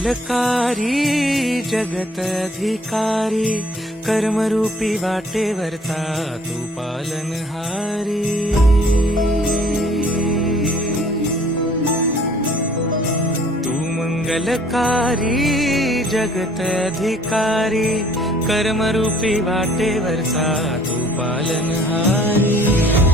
मंगलकारी जगत अधिकारी, कर्मरूपी वाटेवरचा तू पालनहारी। तू मंगलकारी जगत अधिकारी, कर्मरूपी वाटेवरचा तू पालनहारी।